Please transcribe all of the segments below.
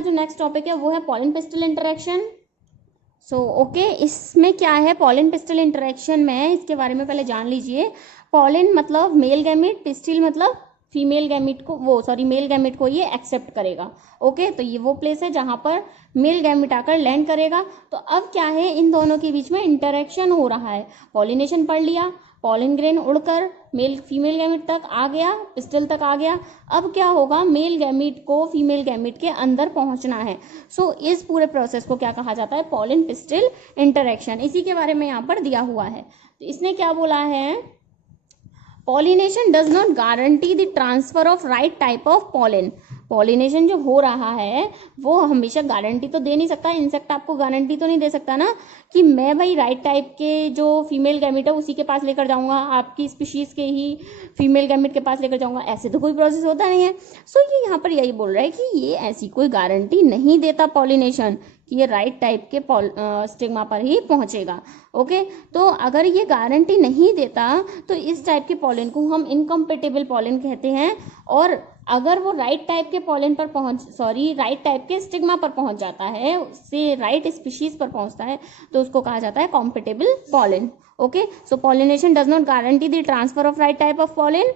जो next topic है वो है पॉलन पिस्टल इंटरेक्शन। ओके, इसमें क्या है पॉलन पिस्टल इंटरेक्शन में, इसके बारे में पहले जान लीजिए। पॉलन मतलब मेल गैमेट, पिस्टिल मतलब फीमेल गैमेट को, मेल गैमेट को ये एक्सेप्ट करेगा। ओके, तो ये वो प्लेस है जहां पर मेल गैमेट आकर लैंड करेगा। तो अब क्या है, इन दोनों के बीच में इंटरेक्शन हो रहा है। पॉलिनेशन पढ़ लिया, पॉलन ग्रेन उड़कर फीमेल गैमेट तक आ गया, पिस्टल तक आ गया। अब क्या होगा, मेल गैमेट को फीमेल गैमेट के अंदर पहुंचना है। इस पूरे प्रोसेस को क्या कहा जाता है, पॉलन पिस्टल इंटरेक्शन। इसी के बारे में यहाँ पर दिया हुआ है। तो इसने क्या बोला है, pollination does not guarantee the transfer of right type of pollen. Pollination जो हो रहा है वो हमेशा गारंटी तो दे नहीं सकता, इंसेक्ट आपको गारंटी तो नहीं दे सकता ना कि मैं भाई राइट टाइप के जो फीमेल गैमेट है उसी के पास लेकर जाऊंगा, आपकी स्पीशीज के ही फीमेल गैमेट के पास लेकर जाऊंगा। ऐसे तो कोई प्रोसेस होता नहीं है। ये यहाँ पर यही बोल रहा है कि ये ऐसी कोई गारंटी नहीं देता पॉलिनेशन कि ये राइट टाइप के स्टिग्मा पर ही पहुंचेगा। ओके, तो अगर ये गारंटी नहीं देता तो इस टाइप के पॉलन को हम इनकम्पेटेबल पॉलन कहते हैं। और अगर वो राइट टाइप के पॉलन पर राइट टाइप के स्टिग्मा पर पहुंच जाता है, उससे राइट स्पीशीज पर पहुंचता है, तो उसको कहा जाता है compatible pollen. Okay, so pollination does not guarantee the transfer of right type of pollen.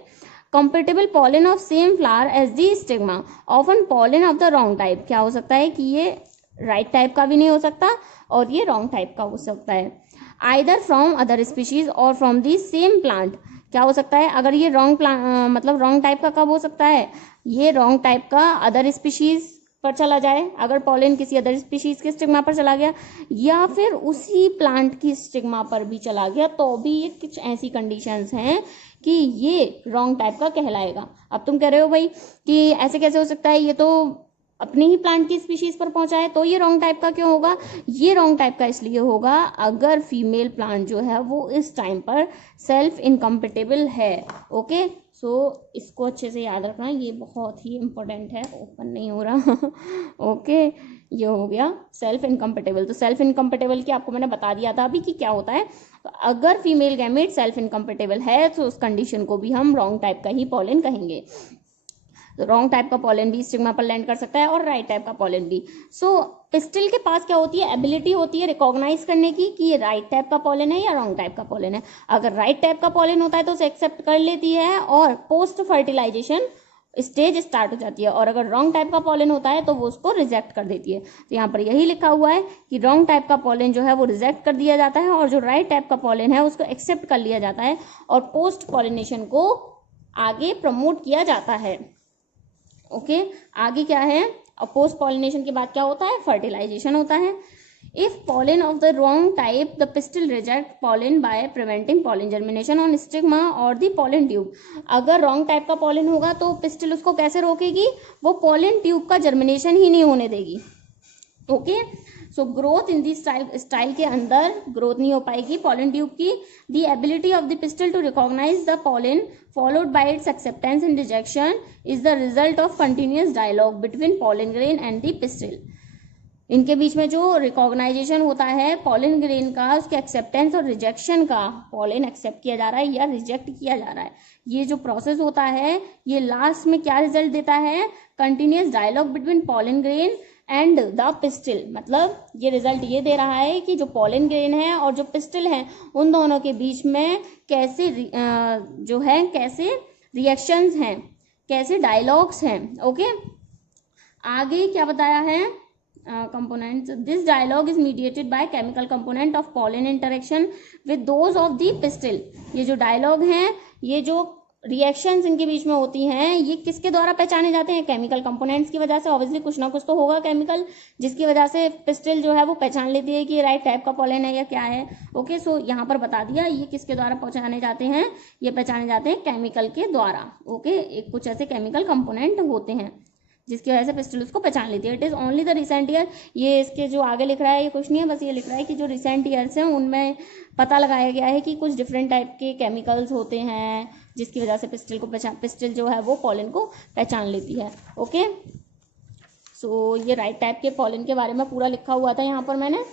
Compatible pollen of same flower as the stigma, often pollen of the wrong type। क्या हो सकता है कि ये राइट टाइप का भी नहीं हो सकता और ये रॉन्ग टाइप का हो सकता है। आइदर फ्रॉम अदर स्पीशीज और फ्रॉम दी सेम प्लांट। क्या हो सकता है, अगर ये रॉन्ग टाइप का कब हो सकता है, ये रॉन्ग टाइप का अदर स्पीशीज पर चला जाए, अगर पॉलन किसी अदर स्पीशीज के स्टिग्मा पर चला गया, या फिर उसी प्लांट की स्टिग्मा पर भी चला गया, तो भी ये कुछ ऐसी कंडीशंस हैं कि ये रॉन्ग टाइप का कहलाएगा। अब तुम कह रहे हो भाई कि ऐसे कैसे हो सकता है, ये तो अपनी ही प्लांट की स्पीशीज पर पहुंचा है, तो ये रॉन्ग टाइप का क्यों होगा। ये रॉन्ग टाइप का इसलिए होगा अगर फीमेल प्लांट जो है वो इस टाइम पर सेल्फ इनकम्पेटेबल है। ओके, इसको अच्छे से याद रखना, ये बहुत ही इंपॉर्टेंट है, ओपन नहीं हो रहा। ओके, ये हो गया सेल्फ इनकम्पेटेबल। तो सेल्फ इनकम्पेटेबल की आपको मैंने बता दिया था अभी कि क्या होता है। तो अगर फीमेल गैमेट सेल्फ इनकम्पेटेबल है तो उस कंडीशन को भी हम रॉन्ग टाइप का ही पॉलन कहेंगे। तो रॉन्ग टाइप का पॉलन भी स्टिग्मा पर लैंड कर सकता है और राइट टाइप का पॉलन भी। पिस्टिल के पास क्या होती है, एबिलिटी होती है रिकॉग्नाइज करने की कि ये राइट टाइप का पॉलन है या रॉन्ग टाइप का पॉलन है। अगर राइट टाइप का पॉलन होता है तो उसे एक्सेप्ट कर लेती है और पोस्ट फर्टिलाइजेशन स्टेज स्टार्ट हो जाती है, और अगर रॉन्ग टाइप का पॉलन होता है तो वो उसको रिजेक्ट कर देती है। तो यहाँ पर यही लिखा हुआ है कि रॉन्ग टाइप का पॉलन जो है वो रिजेक्ट कर दिया जाता है और जो राइट टाइप का पॉलन है उसको एक्सेप्ट कर लिया जाता है और पोस्ट पॉलिनेशन को आगे प्रमोट किया जाता है। ओके, आगे क्या है, पोस्ट पॉलिनेशन के बाद क्या होता है, फर्टिलाइजेशन होता है। If pollen of the wrong type, the pistil reject pollen by preventing pollen germination on stigma or the pollen tube। अगर wrong type का pollen होगा तो पिस्टिल उसको कैसे रोकेगी, वो pollen tube का germination ही नहीं होने देगी। Okay, growth in this style के अंदर ग्रोथ नहीं हो पाएगी pollen tube की। the ability of the pistil to recognize the pollen followed by its acceptance and rejection is the result of continuous dialogue between pollen grain and the pistil। इनके बीच में जो recognition होता है pollen grain का, उसके acceptance और rejection का, pollen accept किया जा रहा है या रिजेक्ट किया जा रहा है, ये जो प्रोसेस होता है ये लास्ट में क्या रिजल्ट देता है, continuous dialogue between pollen grain and the pistil. मतलब ये रिजल्ट ये दे रहा है कि जो पॉलन ग्रेन है और जो पिस्टिल है उन दोनों के बीच में कैसे कैसे रिएक्शंस हैं, कैसे डायलॉग्स हैं। ओके, आगे क्या बताया है, components, this dialogue is mediated by chemical component of pollen interaction with those of the pistil। ये जो डायलॉग हैं, ये जो रिएक्शंस इनके बीच में होती हैं, ये किसके द्वारा पहचाने जाते हैं, केमिकल कंपोनेंट्स की वजह से। ऑब्वियसली कुछ ना कुछ तो होगा केमिकल जिसकी वजह से पिस्टिल जो है वो पहचान लेती है कि राइट टाइप का पॉलन है या क्या है। ओके, यहाँ पर बता दिया ये किसके द्वारा पहचाने जाते हैं, ये पहचाने जाते हैं केमिकल के द्वारा। ओके, कुछ ऐसे केमिकल कंपोनेंट होते हैं जिसकी वजह से पिस्टिल उसको पहचान लेती है। It is only the recent year, ये इसके जो आगे लिख रहा है ये कुछ नहीं है, बस ये लिख रहा है कि जो रिसेंट ईयर्स हैं उनमें पता लगाया गया है कि कुछ डिफरेंट टाइप के केमिकल्स होते हैं जिसकी वजह से पिस्टिल जो है वो पॉलन को पहचान लेती है। ओके, ये राइट टाइप के पॉलन के बारे में पूरा लिखा हुआ था यहाँ पर मैंने।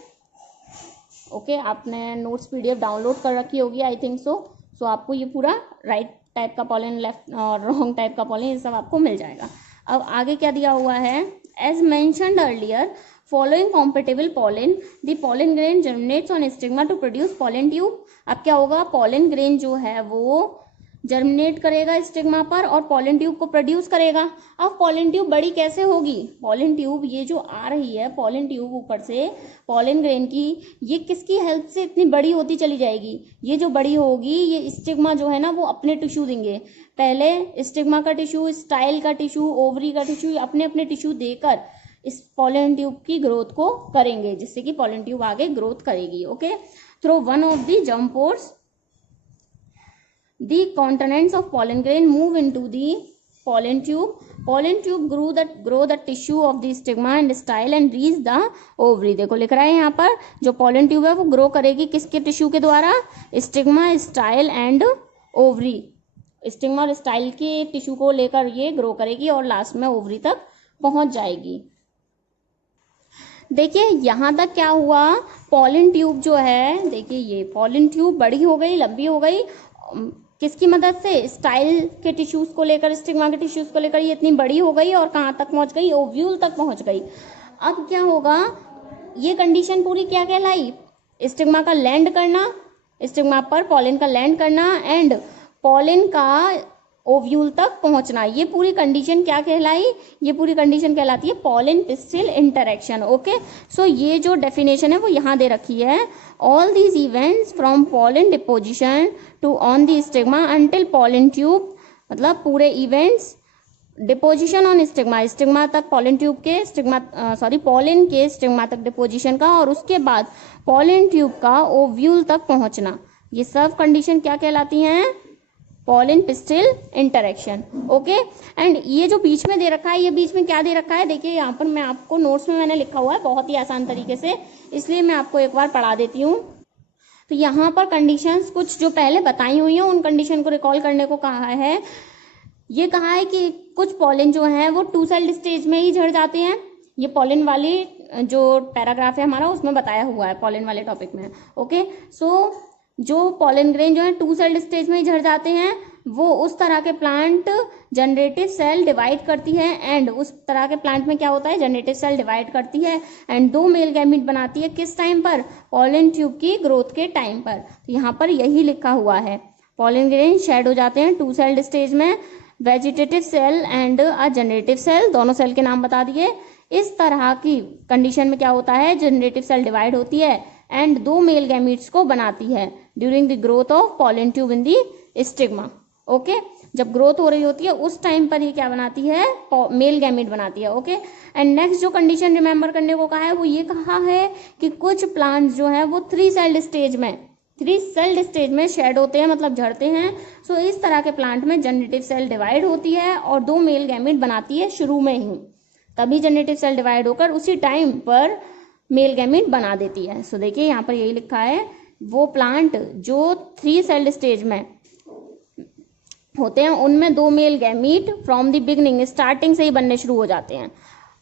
ओके, आपने नोट्स PDF डाउनलोड कर रखी होगी आई थिंक सो आपको ये पूरा राइट टाइप का पॉलन, लेफ्ट और रॉन्ग टाइप का पॉलन, ये सब आपको मिल जाएगा। अब आगे क्या दिया हुआ है, As mentioned earlier, following compatible pollen, the pollen grain germinates on stigma to produce pollen tube. अब क्या होगा, pollen grain जो है वो जर्मिनेट करेगा स्टिग्मा पर और पॉलन ट्यूब को प्रोड्यूस करेगा. अब पॉलन ट्यूब बड़ी कैसे होगी, पॉलन ट्यूब ये जो आ रही है पॉलन ट्यूब ऊपर से पॉलन ग्रेन की, ये किसकी हेल्प से इतनी बड़ी होती चली जाएगी, ये जो बड़ी होगी ये स्टिग्मा जो है ना वो अपने टिश्यू देंगे. पहले स्टिग्मा का टिश्यू, स्टाइल का टिश्यू, ओवरी का टिश्यू, अपने अपने टिश्यू देकर इस पॉलन ट्यूब की ग्रोथ को करेंगे, जिससे कि पॉलन ट्यूब आगे ग्रोथ करेगी. Okay, through one of the germ pores the contents of pollen grain move into the pollen tube. Pollen tube grow the tissue of the stigma and style and reach the ovary. देखो लिख रहा है यहाँ पर, जो pollen tube है वो grow करेगी किसके टिश्यू के द्वारा, stigma, style and ovary. Stigma और स्टाइल के टिश्यू को लेकर ये ग्रो करेगी और लास्ट में ओवरी तक पहुंच जाएगी. देखिए यहाँ तक क्या हुआ, पॉलन ट्यूब जो है, देखिए ये पॉलन ट्यूब बड़ी हो गई, लंबी हो गई, किसकी मदद से, स्टाइल के टिश्यूज को लेकर, स्टिग्मा के टिश्यूज को लेकर ये इतनी बड़ी हो गई और कहाँ तक पहुंच गई, ओव्यूल तक पहुंच गई. अब क्या होगा, ये कंडीशन पूरी क्या कहलाई, स्टिग्मा का लैंड करना, स्टिग्मा पर पॉलन का लैंड करना एंड पॉलन का ओव्यूल तक पहुंचना, ये पूरी कंडीशन क्या कहलाई, ये पूरी कंडीशन कहलाती है pollen pistil interaction. Okay, so ये जो डेफिनेशन है वो यहाँ दे रखी है. All these events from pollen deposition to on the stigma until pollen tube, मतलब पूरे events deposition on stigma, stigma तक पॉलन ट्यूब के पॉलन के स्टिग्मा तक डिपोजिशन का, और उसके बाद पॉलन ट्यूब का ओव्यूल तक पहुंचना, ये सब कंडीशन क्या कहलाती हैं, pollen pistil interaction. Okay, and ये जो बीच में दे रखा है, ये बीच में क्या दे रखा है, देखिए यहाँ पर मैं आपको नोट्स में मैंने लिखा हुआ है बहुत ही आसान तरीके से, इसलिए मैं आपको एक बार पढ़ा देती हूँ. तो यहाँ पर कंडीशंस कुछ जो पहले बताई हुई हैं उन कंडीशन को रिकॉल करने को कहा है. ये कहा है कि कुछ पॉलन जो हैं वो 2 सेल्ड स्टेज में ही झड़ जाते हैं. ये पॉलन वाली जो पैराग्राफ है हमारा उसमें बताया हुआ है पॉलन वाले टॉपिक में. ओके, सो जो पॉलन ग्रेन जो है 2 सेल्ड स्टेज में ही झड़ जाते हैं, वो उस तरह के प्लांट जनरेटिव सेल डिवाइड करती है, एंड उस तरह के प्लांट में क्या होता है, जनरेटिव सेल डिवाइड करती है एंड 2 मेल गैमीट बनाती है. किस टाइम पर, पॉलन ट्यूब की ग्रोथ के टाइम पर. तो यहाँ पर यही लिखा हुआ है, पॉलन ग्रेन शेड हो जाते हैं 2 सेल्ड स्टेज में, vegetative cell and a generative cell, दोनों सेल के नाम बता दिए. इस तरह की कंडीशन में क्या होता है, जनरेटिव सेल डिवाइड होती है एंड 2 मेल गैमीट्स को बनाती है during the growth of pollen tube in the stigma. Okay, जब ग्रोथ हो रही होती है उस टाइम पर ये क्या बनाती है, मेल गैमीट बनाती है. ओके, एंड नेक्स्ट जो कंडीशन रिमेंबर करने को कहा है वो ये कहा है कि कुछ प्लांट्स जो है वो 3 सेल्ड स्टेज में शेड होते हैं, मतलब झड़ते हैं. सो इस तरह के प्लांट में जनरेटिव सेल डिवाइड होती है और 2 मेल गैमीट बनाती है शुरू में ही, तभी जनरेटिव सेल डिवाइड होकर उसी टाइम पर मेल गैमीट बना देती है. सो देखिए यहाँ पर यही लिखा है, वो प्लांट जो 3 सेल्ड स्टेज में होते हैं उनमें 2 male gamete from the beginning, starting से ही बनने शुरू हो जाते हैं.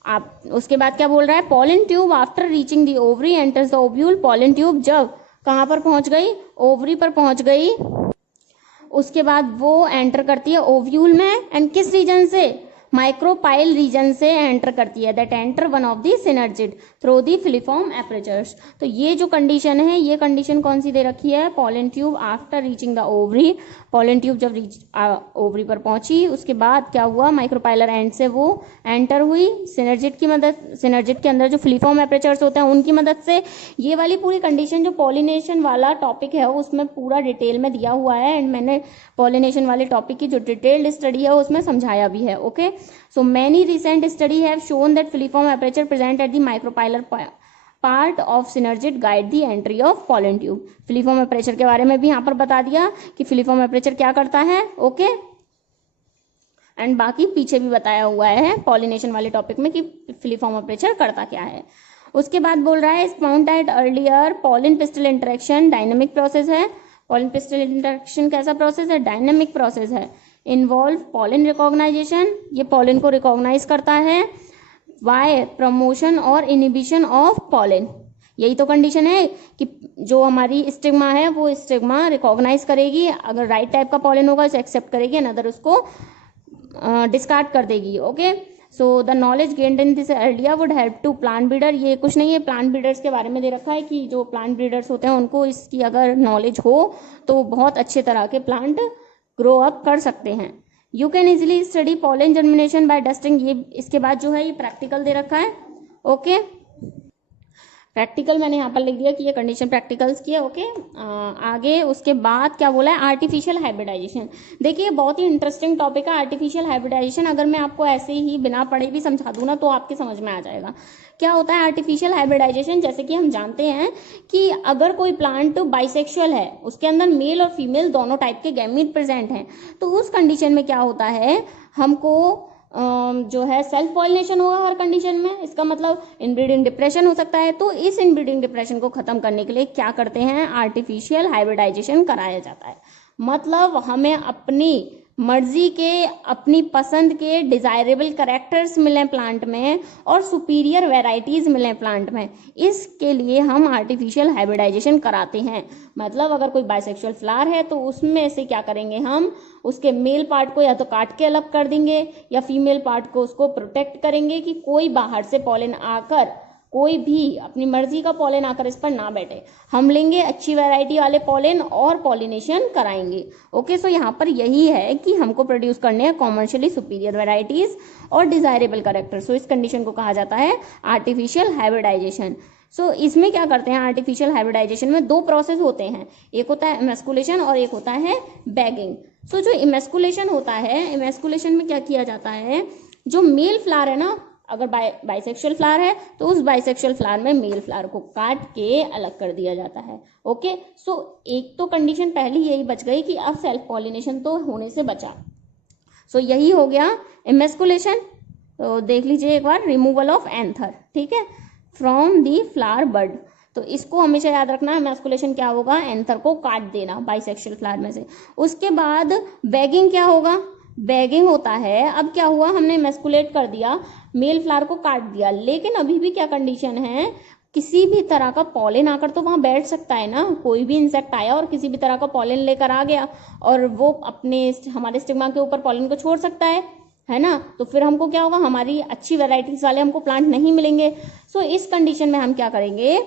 आप उसके बाद क्या बोल रहा है, pollen tube after reaching the ovary enters the ovule. Pollen tube जब कहाँ पर पहुंच गई, ओवरी पर पहुंच गई, उसके बाद वो एंटर करती है ओव्यूल में, एंड किस रीजन से, माइक्रोपाइल रीजन से एंटर करती है, that enter one of the synergid through the filiform apertures. तो ये जो कंडीशन है, ये कंडीशन कौन सी दे रखी है, pollen tube after reaching the ovary. Pollen tube जब ओवरी पर पहुंची उसके बाद क्या हुआ, माइक्रोपाइलर एंड से वो एंटर हुई सिनर्जिड के अंदर जो फिलीफॉर्म एपरेचर्स होते हैं उनकी मदद से. ये वाली पूरी कंडीशन जो पॉलिनेशन वाला टॉपिक है उसमें पूरा डिटेल में दिया हुआ है, एंड मैंने पॉलिनेशन वाले टॉपिक की जो डिटेल्ड स्टडी है उसमें समझाया भी है. Okay, so many recent study have shown that filiform aperture present at the micropylar part of synergid guide the entry of pollen tube. filiform aperture के बारे में भी यहाँ पर बता दिया कि filiform aperture क्या करता है. ओके, एंड बाकी पीछे भी बताया हुआ है पॉलिनेशन वाले टॉपिक में कि filiform aperture करता क्या है. उसके बाद बोल रहा है as pointed earlier pollen pistil interaction dynamic process है. पॉलिन पिस्टल इंटरेक्शन कैसा प्रोसेस है, डायनेमिक प्रोसेस है. इन्वॉल्व पॉलिन रिकॉग्नाइजेशन, ये पॉलिन को रिकॉग्नाइज करता है. वाई, प्रमोशन और इनिबिशन ऑफ पॉलिन. यही तो कंडीशन है कि जो हमारी स्टिग्मा है वो स्टिग्मा रिकॉग्नाइज करेगी, अगर राइट टाइप का पॉलिन होगा उसे एक्सेप्ट करेगी, अनदर उसको डिस्कार्ड कर देगी. Okay, so the knowledge gained in this idea would help to plant breeder, ये कुछ नहीं है, प्लांट ब्रीडर्स के बारे में दे रखा है कि जो प्लांट ब्रीडर्स होते हैं उनको इसकी अगर नॉलेज हो तो बहुत अच्छे तरह के प्लांट ग्रो अप कर सकते हैं। You can easily study pollen germination by dusting, ये इसके बाद जो है ये प्रैक्टिकल दे रखा है। ओके, प्रैक्टिकल मैंने यहाँ पर लिख दिया कि ये कंडीशन प्रैक्टिकल्स की है। ओके, आगे उसके बाद क्या बोला है, आर्टिफिशियल हाइब्रिडाइजेशन। देखिए बहुत ही इंटरेस्टिंग टॉपिक है आर्टिफिशियल हाइब्रिडाइजेशन, अगर मैं आपको ऐसे ही बिना पढ़े भी समझा दूँ ना तो आपके समझ में आ जाएगा। क्या होता है आर्टिफिशियल हाइब्रिडाइजेशन, जैसे कि हम जानते हैं कि अगर कोई प्लांट बाइसेक्सुअल है, उसके अंदर मेल और फीमेल दोनों टाइप के गैमीट प्रेजेंट हैं, तो उस कंडीशन में क्या होता है, हमको जो है सेल्फ पॉलिनेशन होगा हर कंडीशन में। इसका मतलब इनब्रीडिंग डिप्रेशन हो सकता है, तो इस इनब्रीडिंग डिप्रेशन को खत्म करने के लिए क्या करते हैं, आर्टिफिशियल हाइब्रिडाइजेशन कराया जाता है। मतलब हमें अपनी मर्जी के, अपनी पसंद के डिजायरेबल कैरेक्टर्स मिलें प्लांट में और सुपीरियर वेराइटीज मिलें प्लांट में, इसके लिए हम आर्टिफिशियल हाइब्रिडाइजेशन कराते हैं। मतलब अगर कोई बाइसेक्सुअल फ्लावर है तो उसमें से क्या करेंगे, हम उसके मेल पार्ट को या तो काट के अलग कर देंगे या फीमेल पार्ट को उसको प्रोटेक्ट करेंगे कि कोई बाहर से पॉलन आकर, कोई भी अपनी मर्जी का पॉलन आकर इस पर ना बैठे। हम लेंगे अच्छी वैरायटी वाले पॉलन और पॉलिनेशन कराएंगे। ओके, सो यहाँ पर यही है कि हमको प्रोड्यूस करने हैं कॉमर्शियली सुपीरियर वैरायटीज और डिजायरेबल कैरेक्टर। सो इस कंडीशन को कहा जाता है आर्टिफिशियल हाइब्रिडाइजेशन। सो इसमें क्या करते हैं, आर्टिफिशियल हाइब्रिडाइजेशन में दो प्रोसेस होते हैं, एक होता है इमेस्कुलेशन और एक होता है बैगिंग। सो जो इमेस्कुलेशन होता है, इमेस्कुलेशन में क्या किया जाता है, जो मेल फ्लावर है ना, अगर बाइसेक्सुअल फ्लावर है तो उस बाइसेक्सुअल फ्लावर में मेल फ्लावर को काट के अलग कर दिया जाता है। ओके, सो एक तो कंडीशन पहली यही बच गई कि अब सेल्फ पॉलिनेशन तो होने से बचा। सो यही हो गया इमेस्कुलेशन। तो देख लीजिए एक बार, रिमूवल ऑफ एंथर, ठीक है, फ्रॉम दी फ्लावर बड। तो इसको हमेशा याद रखना, इमेस्कुलेशन क्या होगा, एंथर को काट देना बाइसेक्सुअल फ्लावर में से। उसके बाद बैगिंग क्या होगा, बैगिंग होता है, अब क्या हुआ, हमने इमेस्कुलेट कर दिया, मेल फ्लावर को काट दिया, लेकिन अभी भी क्या कंडीशन है, किसी भी तरह का पॉलन आकर तो वहां बैठ सकता है ना, कोई भी इंसेक्ट आया और किसी भी तरह का पॉलन लेकर आ गया और वो अपने हमारे स्टिग्मा के ऊपर पॉलन को छोड़ सकता है ना, तो फिर हमको क्या होगा, हमारी अच्छी वेराइटीज वाले हमको प्लांट नहीं मिलेंगे। सो इस कंडीशन में हम क्या करेंगे,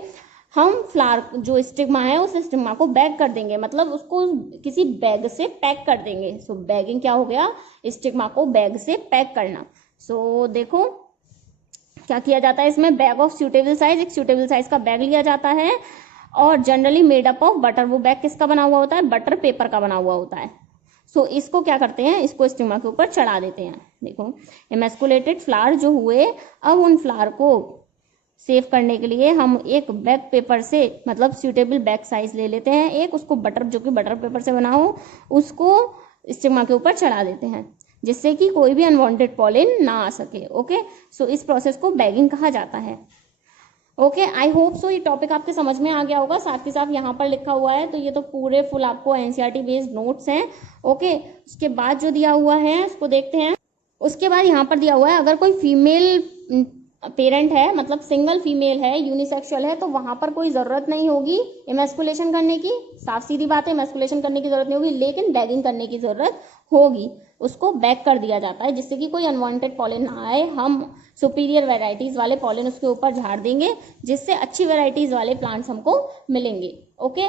हम फ्लावर जो स्टिग्मा है उस स्टिग्मा को बैग कर देंगे, मतलब उसको किसी बैग से पैक कर देंगे। सो बैगिंग क्या हो गया, स्टिग्मा को बैग से पैक करना। सो देखो क्या किया जाता है इसमें, बैग ऑफ सूटेबल साइज, एक सूटेबल साइज का बैग लिया जाता है और generally made up of butter. वो बैग किसका बना हुआ होता है, बटर पेपर का बना हुआ होता है। सो इसको क्या करते हैं, इसको स्टिग्मा के ऊपर चढ़ा देते हैं। देखो इमेस्कुलेटेड फ्लावर जो हुए, अब उन फ्लावर को सेव करने के लिए हम एक बैग पेपर से, मतलब सूटेबल बैग साइज ले लेते हैं एक, उसको बटर, जो कि बटर पेपर से बना हो, उसको स्टिग्मा के ऊपर चढ़ा देते हैं जिससे कि कोई भी अनवांटेड पॉलन ना आ सके। ओके, सो इस प्रोसेस को बैगिंग कहा जाता है। ओके, आई होप सो ये टॉपिक आपके समझ में आ गया होगा। साथ ही साथ यहाँ पर लिखा हुआ है, तो ये तो पूरे फुल आपको एनसीईआरटी बेस्ड नोट्स हैं। ओके, उसके बाद जो दिया हुआ है उसको देखते हैं। उसके बाद यहाँ पर दिया हुआ है, अगर कोई फीमेल पेरेंट है, मतलब सिंगल फीमेल है, यूनिसेक्सुअल है, तो वहां पर कोई जरूरत नहीं होगी इमेस्कुलेशन करने की। साफ सीधी बात है, इमेस्कुलेशन करने की जरूरत नहीं होगी, लेकिन बैगिंग करने की जरूरत होगी। उसको बैग कर दिया जाता है जिससे कि कोई अनवांटेड पॉलन ना आए। हम सुपीरियर वेराइटीज वाले पॉलन उसके ऊपर झाड़ देंगे जिससे अच्छी वेराइटीज वाले प्लांट्स हमको मिलेंगे। ओके।